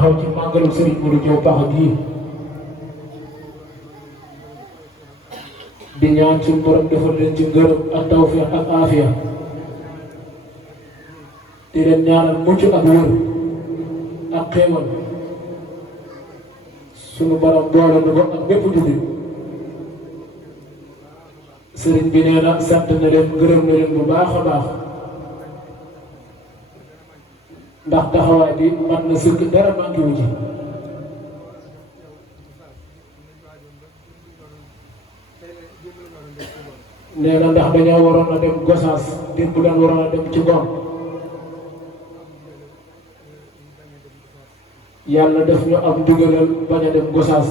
taxaw ci màggalu Serigne Modou Diaw Pakha gii di ñaan suñu borom defal leen ci ngërëm ak tawfeex ak aafiya di leen ñaanal mucc ak wër ak xéewal suñu borom boole na ko ak bépp jullit sëriñ bi nee na sant na leen gërëm na leen bu baax a baax ndax taxawaay bi man na sëkk dara manqué wu ci nee na ndax dañoo waroon a dem Gosaas démb bu daan waroon a dem ci ngoon yàlla def ñu am ndigalal bañ a dem Gosaas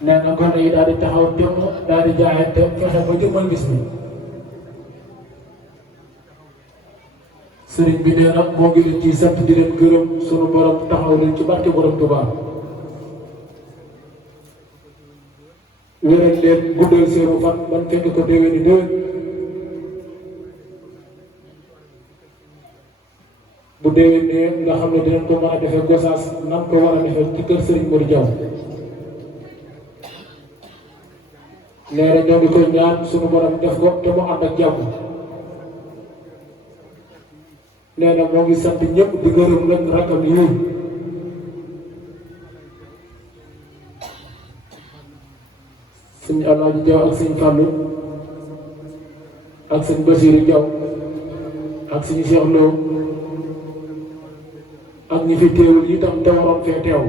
nee na gone yi daal di taxaw temm daal di jaayante fexe ba jëmmal gis bi sëriñ bi nee na moo ngi leen ciy sant di leen gërëm sunu borom taxaw leen ci barke borom Tuubaa wéral leen guddal seenu fan ban fekk ko déwéni déwén bu déwénee nga xam ne dinañ ko mën a defee Gosaas nan ko war a defee ci kër Serigne Modou Diaw nee na ñoo ngi koy ñaan sunu borom def ko te mu ànd ak jàmm nee na moo ngi sant ñëpp di gërëm nag rakam yii sëñ Alaaji Diaw ak sëñ Fallou ak sëñ Basiru Diaw ak sëñ Cheikh Lo ak ñi fi teewul itam te waroon fee teew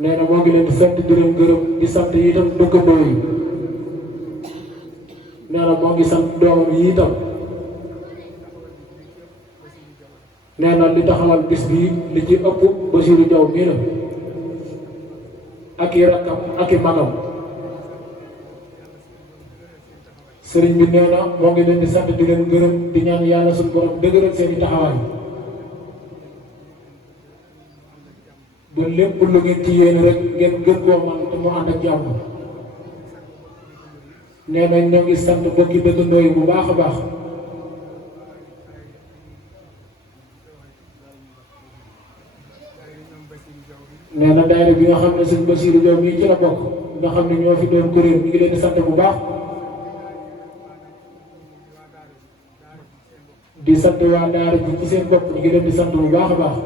nee na moo ngi leen di sant di leen gërëm di sant itam dëkkandoo yi nee na moo ngi sant doomam yi itam nee na li taxawal bis bii li ci ëpp Basiru Diaw mii la ak i rakkam ak i magam sëriñ bi nee na moo ngi leen di sant di leen gërëm di ñaan yàlla suñu borom dëgëral seen i taxawaay ba lépp lu ngeen ci yéen rek ngeen gën koo man te mu ànd ak jàmm nee na ñoo ngi sant mbokki dëkkandoo yi bu baax a baax nee na daayira bi nga xam ne sëñ Basiru Diaw mii ci la bokk nga xam ne ñoo fi doon kuréel mi ngi leen di sant bu baax di sant waa daara ji ci seen bopp ñu ngi leen di sant bu baax a baax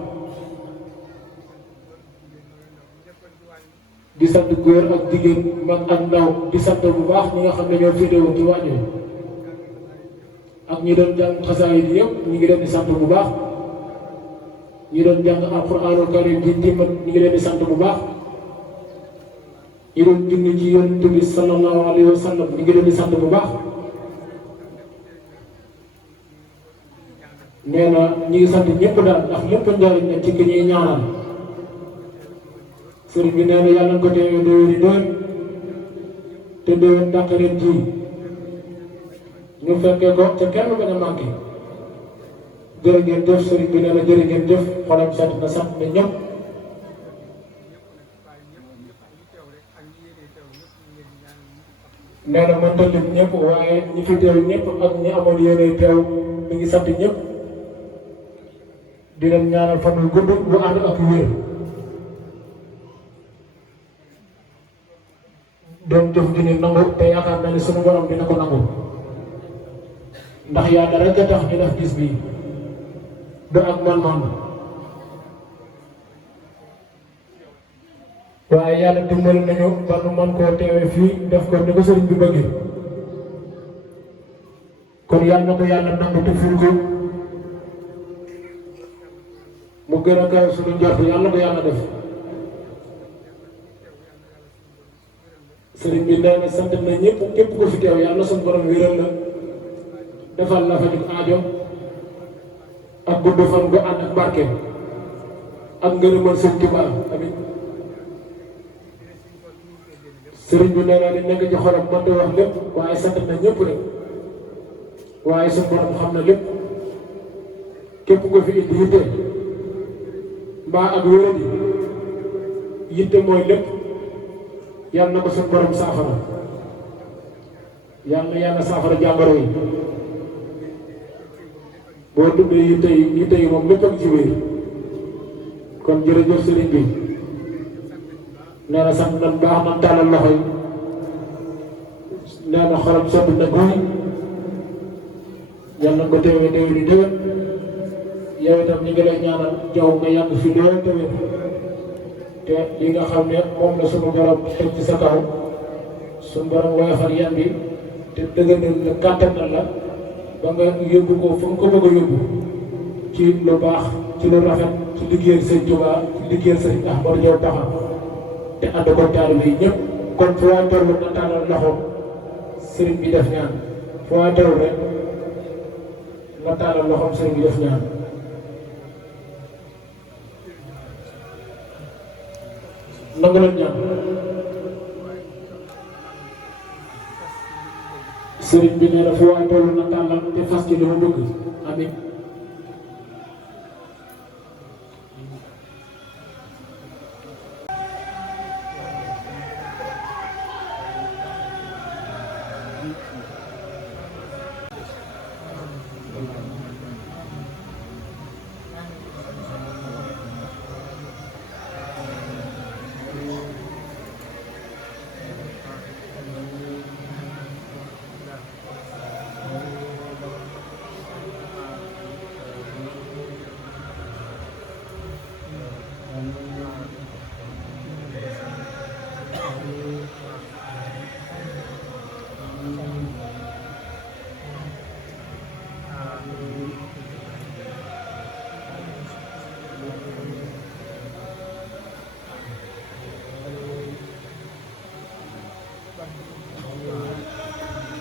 di sant góor ak jigéen mag ak ndaw di sant bu baax ñi nga xam ne ñoo féetewoo ci wàññi ak ñi doon jàng xasaayid yëpp ñu ngi leen di sant bu baax ñi doon jàng alxuraanul karim ji timmat ñu ngi leen di sant bu baax ñi doon junni ci yonent bi sallallahu alayhi wa sallam ñu ngi leen di sant bu baax nee na ñi ngi sant ñëpp daal ndax lépp njariñ la ci ki ñuy ñaanal sëriñ bi nee na yàlla na ko teewee déwéni déwén te déwén dàq ren ji ñu fekkee ko te kenn bañ a manqué jërë ngeen jëf sëriñ bi nee na jërë ngeen jëf xolam sant na sant na ñëpp nee na mënta lim ñëpp waaye ñi fi teew ñëpp ak ñi amoon yéene teew mi ngi sant ñëpp di leen ñaanal fan wu gudd bu ànd ak wér doon jëf ju ñu nangu te yaakaar na ne sunu borom dina ko nangu ndax yàlla rek a tax ñu def gis bii du ak man-man waaye yàlla dimbali nañu ba nu man koo teewee fii def ko ni ko sëriñ bi bëggee kon yàlla na ko yàlla nangu te firi ko mu gën a kaw suñu njort yàlla ko yàlla def sëriñ bi nee na sant na ñëpp képp ko fi teew yàlla suñu borom wéral la defal la fa dik aajo ak gudd fan bu ànd ak barke ak ngërëmal sëñ Tuubaa tamit sëriñ bi nee na li nekk ci xolam mën wax lépp waaye sant na ñëpp rek waaye suñu borom xam na lépp képp ko fi indi yitte mbaa ak wéradi yitte mooy lépp yàlla na ko suñu borom saafara yal na yàlla saafara jàngoro yi boo tuddee yi tey moom lépp ak ci biir kon jërëjëf sëriñ bi nee na sant nañ baax nañ tàllal loxo yi nee na xolam sedd na guy yal na ko teewee déwén di déwén yow itam ñu ngi lay ñaanal jaw nga yàgg fi lool tamit te li nga xam ne moom la sunu borom teg ci sa kaw sunu borom woyofal yan bi te dëgëral la kàttanal la ba nga yóbbu ko fu nga ko bëgg a yóbbu ci lu baax ci lu rafet ci liggéeyal Sëñ Tuubaa ci liggéeyal Sëñ Ahmadou Diaw Pakha te ànd ko taalibe yi ñëpp kon fu waay toll na tàllal loxo sëriñ bi def ñaan fu waay toll rek nga tàllal loxoom sëriñ bi def ñaan nangu leen ñaan sëriñ bi nee na fu waay toll na tàllal te fas ci li mu bëgg amiin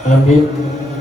Amin.